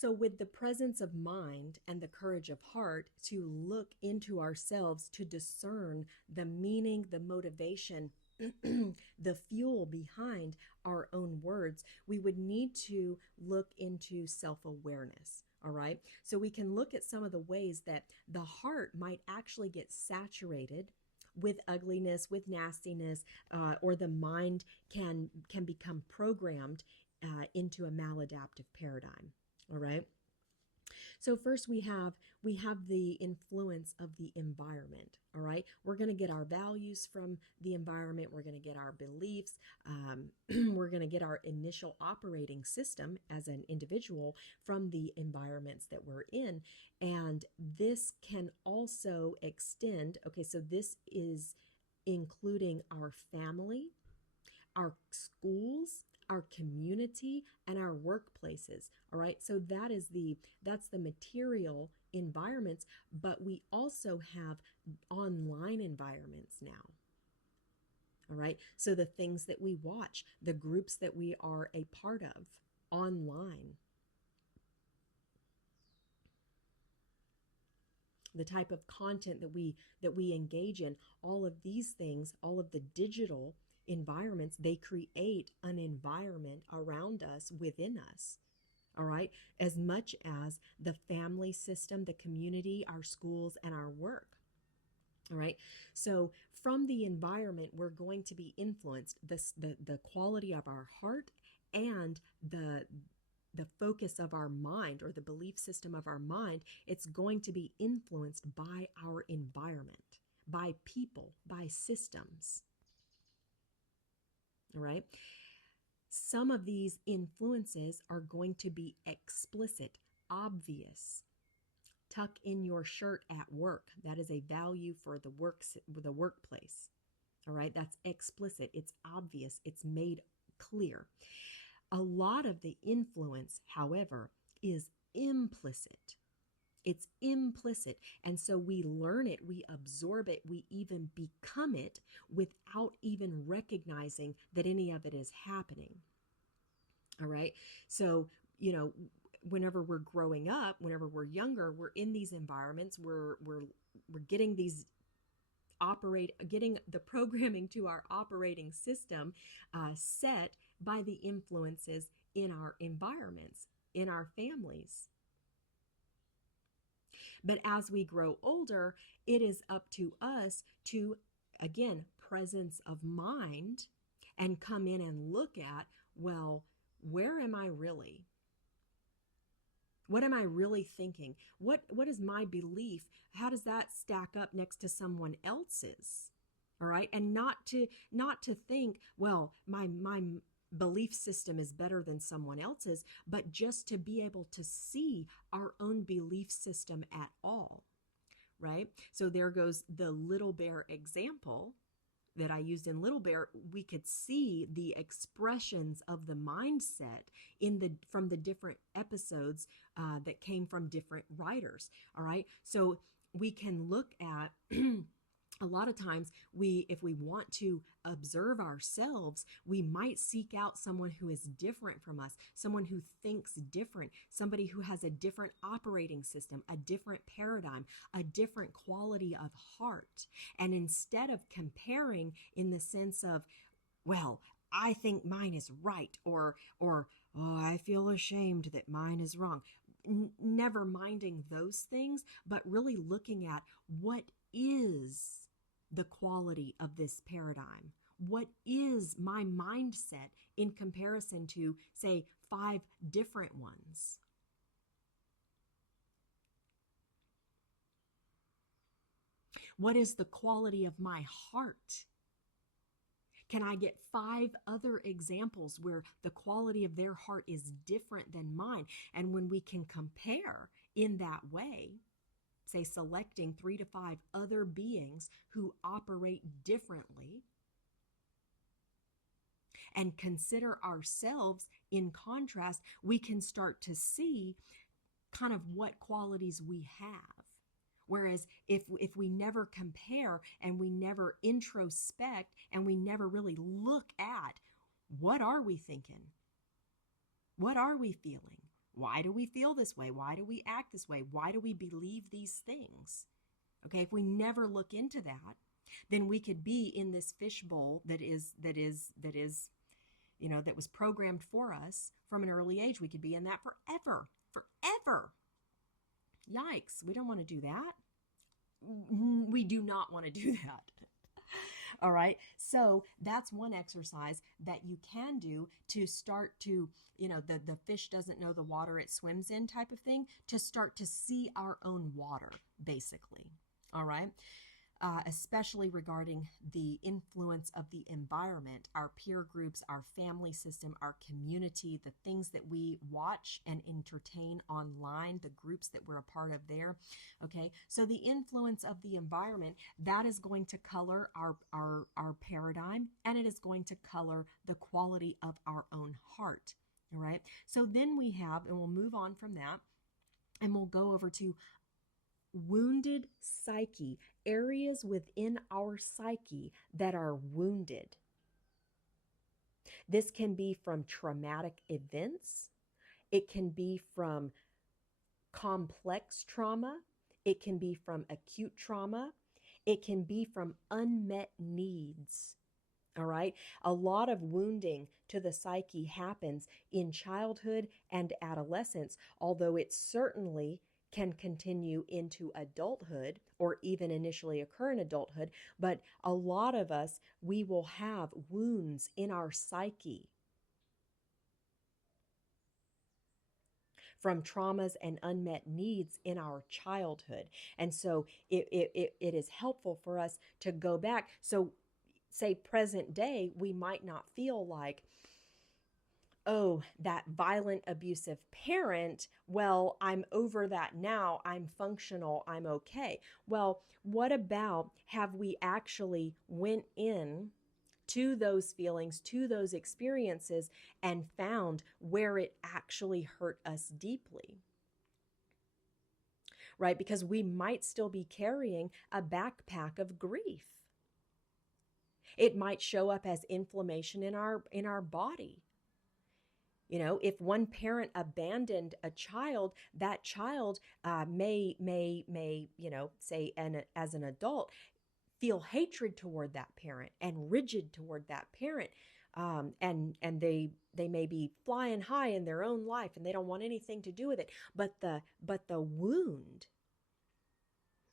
So, with the presence of mind and the courage of heart to look into ourselves, to discern the meaning, the motivation, the fuel behind our own words, we would need to look into self awareness. All right. So, we can look at some of the ways that the heart might actually get saturated with ugliness, with nastiness, or the mind can become programmed into a maladaptive paradigm. All right. So first we have the influence of the environment. All right. We're going to get our values from the environment. We're going to get our beliefs. We're going to get our initial operating system as an individual from the environments that we're in. And this can also extend. Okay. So this is including our family, our schools, our community, and our workplaces. All right. So that's the material environments, but we also have online environments now. All right. So the things that we watch, the groups that we are a part of online, the type of content that we engage in, all of these things, all of the digital environments, they create an environment around us, within us. All right, as much as the family system, the community, our schools, and our work. All right, so from the environment, we're going to be influenced. The quality of our heart and the focus of our mind, or the belief system of our mind, it's going to be influenced by our environment, by people, by systems. All right. Some of these influences are going to be explicit, obvious. Tuck in your shirt at work. That is a value for the workplace. All right. That's explicit. It's obvious. It's made clear. A lot of the influence, however, is implicit. It's implicit. And so we learn it, we absorb it, we even become it without even recognizing that any of it is happening. All right. So, whenever we're growing up, whenever we're younger, we're in these environments, we're getting getting the programming to our operating system set by the influences in our environments, in our families. But as we grow older, it is up to us to, again, presence of mind, and come in and look at, well, where am I really? What am I really thinking? What is my belief? How does that stack up next to someone else's? All right. And not to think, well, my belief system is better than someone else's, but just to be able to see our own belief system at all. Right. So there goes the Little Bear example that I used in Little Bear. We could see the expressions of the mindset from the different episodes that came from different writers. All right. So we can look at a lot of times if we want to observe ourselves, we might seek out someone who is different from us, someone who thinks different, somebody who has a different operating system, a different paradigm, a different quality of heart. And instead of comparing in the sense of, well, I think mine is right, or oh, I feel ashamed that mine is wrong. Never minding those things, but really looking at what is the quality of this paradigm. What is my mindset in comparison to, say, 5 different ones? What is the quality of my heart? Can I get 5 other examples where the quality of their heart is different than mine? And when we can compare in that way, say selecting 3 to 5 other beings who operate differently, and consider ourselves in contrast, we can start to see kind of what qualities we have. Whereas if we never compare, and we never introspect, and we never really look at, what are we thinking? What are we feeling? Why do we feel this way? Why do we act this way? Why do we believe these things? Okay, if we never look into that, then we could be in this fishbowl that was programmed for us from an early age. We could be in that forever, forever. Yikes, we don't want to do that. We do not want to do that. All right. So that's one exercise that you can do to start to, the fish doesn't know the water it swims in type of thing, to start to see our own water, basically. All right. Especially regarding the influence of the environment, our peer groups, our family system, our community, the things that we watch and entertain online, the groups that we're a part of there. Okay, so the influence of the environment, that is going to color our paradigm, and it is going to color the quality of our own heart. All right, so then we have, and we'll move on from that, and we'll go over to wounded psyche, areas within our psyche that are wounded. This can be from traumatic events. It can be from complex trauma. It can be from acute trauma. It can be from unmet needs. All right. A lot of wounding to the psyche happens in childhood and adolescence, although it certainly can continue into adulthood or even initially occur in adulthood. But a lot of us, we will have wounds in our psyche from traumas and unmet needs in our childhood. And so it is helpful for us to go back. So say present day, we might not feel like, oh, that violent, abusive parent, well, I'm over that now. I'm functional. I'm okay. Well, what about have we actually went in to those feelings, to those experiences, and found where it actually hurt us deeply? Right? Because we might still be carrying a backpack of grief. It might show up as inflammation in our body. If one parent abandoned a child, that child may say, and as an adult, feel hatred toward that parent and rigid toward that parent, and they may be flying high in their own life and they don't want anything to do with it. But the wound,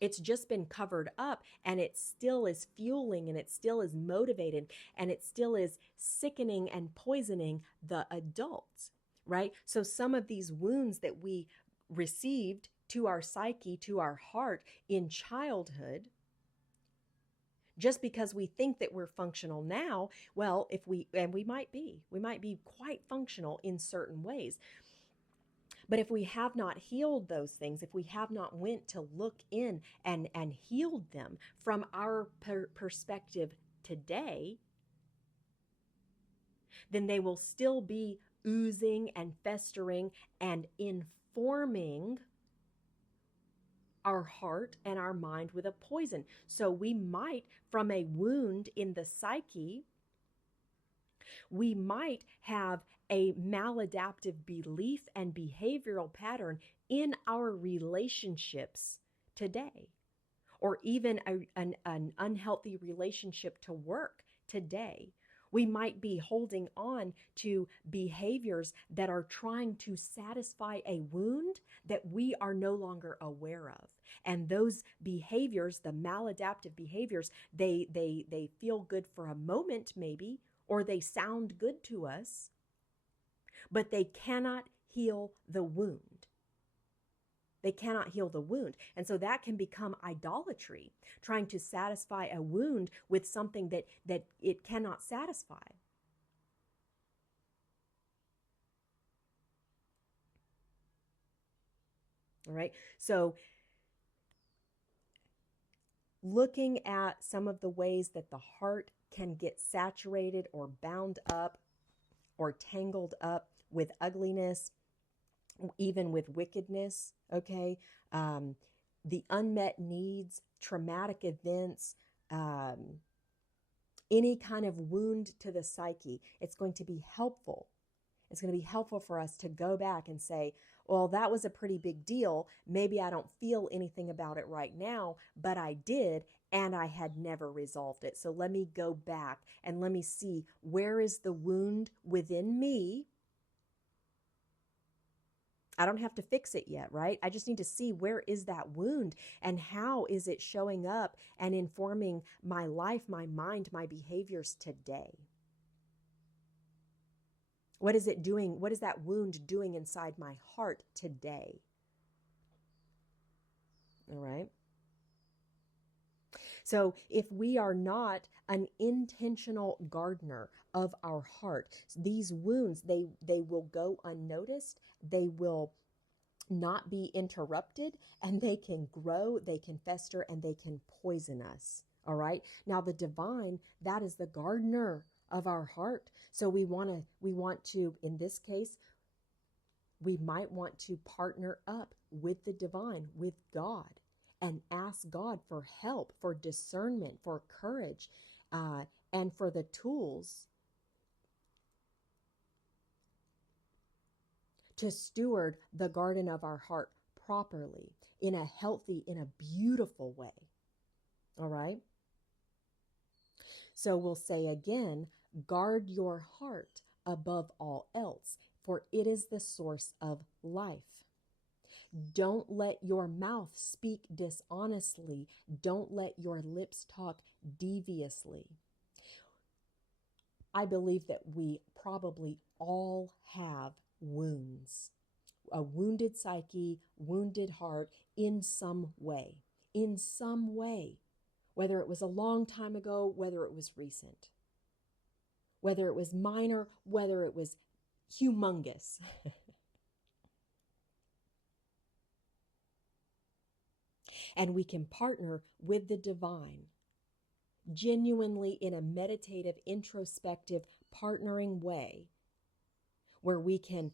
it's just been covered up, and it still is fueling, and it still is motivated, and it still is sickening and poisoning the adults, right? So some of these wounds that we received to our psyche, to our heart in childhood, just because we think that we're functional now, well, we might be quite functional in certain ways. But if we have not healed those things, if we have not went to look in and healed them from our perspective today, then they will still be oozing and festering and informing our heart and our mind with a poison. So we might, from a wound in the psyche, we might have a maladaptive belief and behavioral pattern in our relationships today, or even an unhealthy relationship to work today. We might be holding on to behaviors that are trying to satisfy a wound that we are no longer aware of. And those behaviors, the maladaptive behaviors, they feel good for a moment maybe, or they sound good to us, but they cannot heal the wound. They cannot heal the wound. And so that can become idolatry, trying to satisfy a wound with something that it cannot satisfy. All right. So looking at some of the ways that the heart can get saturated or bound up or tangled up with ugliness, even with wickedness, okay? The unmet needs, traumatic events, any kind of wound to the psyche, it's going to be helpful It's going to be helpful for us to go back and say, well, that was a pretty big deal. Maybe I don't feel anything about it right now, but I did, and I had never resolved it. So let me go back and let me see, where is the wound within me? I don't have to fix it yet, right? I just need to see, where is that wound and how is it showing up and informing my life, my mind, my behaviors today? What is it doing? What is that wound doing inside my heart today? All right. So if we are not an intentional gardener of our heart, these wounds, they will go unnoticed. They will not be interrupted, and they can grow, they can fester, and they can poison us. All right. Now the divine, that is the gardener of our heart. So we want to, in this case, we might want to partner up with the divine, with God, and ask God for help, for discernment, for courage, and for the tools to steward the garden of our heart properly, in a healthy, in a beautiful way. All right? So we'll say again, guard your heart above all else, for it is the source of life. Don't let your mouth speak dishonestly. Don't let your lips talk deviously. I believe that we probably all have wounds, a wounded psyche, wounded heart in some way, whether it was a long time ago, whether it was recent, whether it was minor, whether it was humongous. And we can partner with the divine, genuinely in a meditative, introspective, partnering way, where we can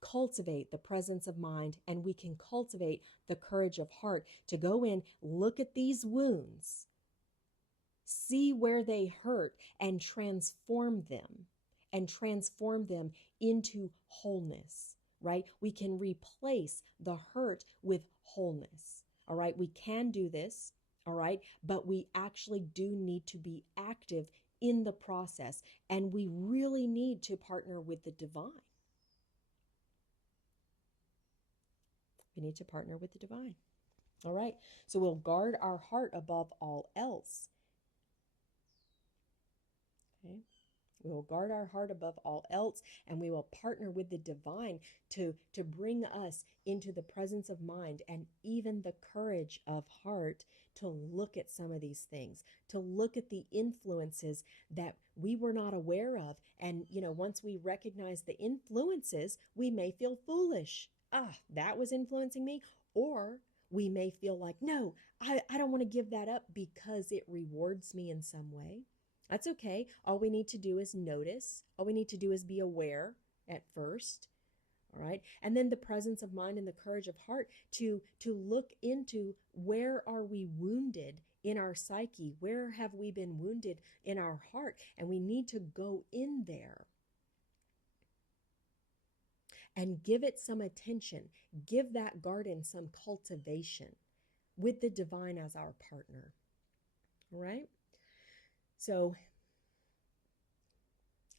cultivate the presence of mind and we can cultivate the courage of heart to go in, look at these wounds, see where they hurt, and transform them into wholeness, right? We can replace the hurt with wholeness. All right, we can do this, all right, but we actually do need to be active in the process, and we really need to partner with the divine. We need to partner with the divine. All right, so we'll guard our heart above all else. Okay. We will guard our heart above all else, and we will partner with the divine to bring us into the presence of mind and even the courage of heart to look at some of these things, to look at the influences that we were not aware of. And, once we recognize the influences, we may feel foolish. That was influencing me. Or we may feel like, no, I don't want to give that up because it rewards me in some way. That's okay. All we need to do is notice. All we need to do is be aware at first. All right. And then the presence of mind and the courage of heart to look into, where are we wounded in our psyche? Where have we been wounded in our heart? And we need to go in there and give it some attention. Give that garden some cultivation with the divine as our partner. All right. So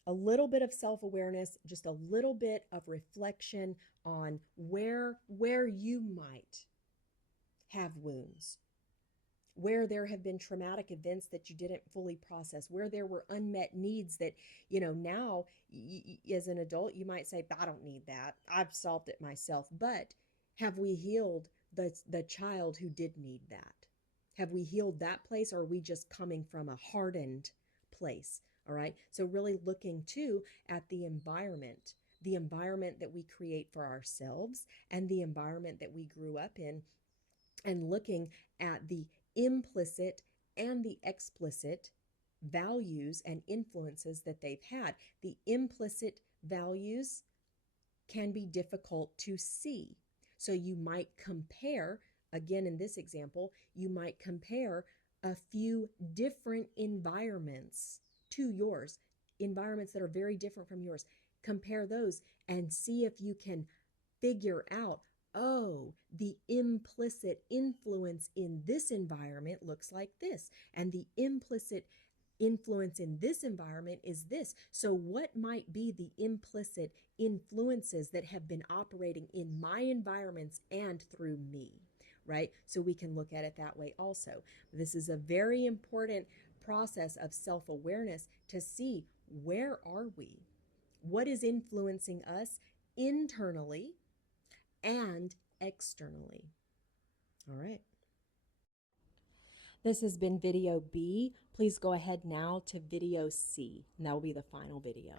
a little bit of self-awareness, just a little bit of reflection on where you might have wounds, where there have been traumatic events that you didn't fully process, where there were unmet needs that, now as an adult, you might say, I don't need that. I've solved it myself. But have we healed the child who did need that? Have we healed that place, or are we just coming from a hardened place? All right. So really looking too at the environment that we create for ourselves and the environment that we grew up in, and looking at the implicit and the explicit values and influences that they've had. The implicit values can be difficult to see. So you might compare, again, in this example, you might compare a few different environments to yours, environments that are very different from yours. Compare those and see if you can figure out, oh, the implicit influence in this environment looks like this, and the implicit influence in this environment is this. So, what might be the implicit influences that have been operating in my environments and through me? Right? So, we can look at it that way also. This is a very important process of self awareness to see, where are we? What is influencing us internally and externally? All right. This has been video B. Please go ahead now to video C, and that will be the final video.